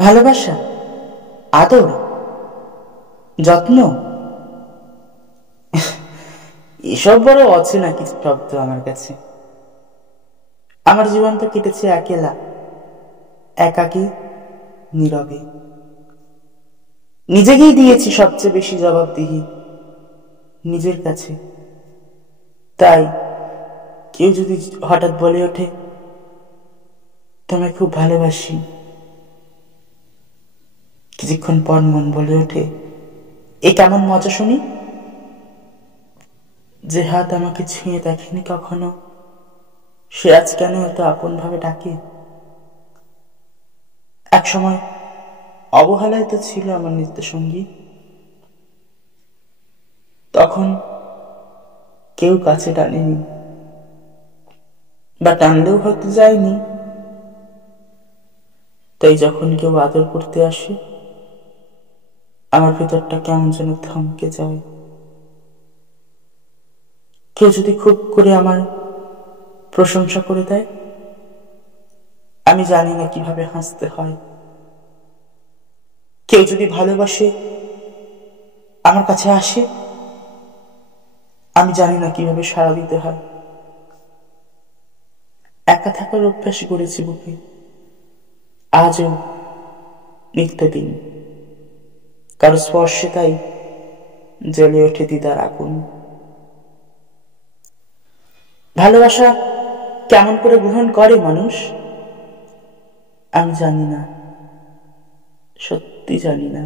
ভালোবাসা, আদর, যত্ন, এসব বড় অচেনা কিছু শব্দ আমার কাছে। আমার জীবন তো কেটেছে একেলা, একাকী, নীরবে। নিজেকেই দিয়েছি সবচেয়ে বেশি জবাবদিহি, নিজের কাছে। তাই কেউ যদি হঠাৎ বলে ওঠে তোমায় খুব ভালোবাসি, কিছুক্ষণ পর মন বলে ওঠে এ কেমন মজা শুনি। যে হাত আমাকে ছুঁয়ে দেখেনি কখনো, সে আজ কেন এত আপন ভাবে ডাকে। এক সময় অবহেলায় তো ছিল আমার নিত্য সঙ্গী। তখন কেউ কাছে টানেনি, বা টানলেও হয়তো যায়নি। তাই যখন কেউ আদর করতে আসে, আমার ভেতরটা কেমন যেন থমকে যায়। কেউ যদি খুব করে আমার প্রশংসা করে দেয়, আমি জানি না কিভাবে হাসতে হয়। কেউ যদি ভালোবাসে আমার কাছে আসে, আমি জানি না কিভাবে সাড়া দিতে হয়। একা থাকার অভ্যাস গড়েছি বুকে, আজও নিত্যদিন। কারো স্পর্শে তাই জ্বলে ওঠে দিদার আগুন। ভালোবাসা কেমন করে গ্রহণ করে মানুষ, আমি জানি না, সত্যি জানি না।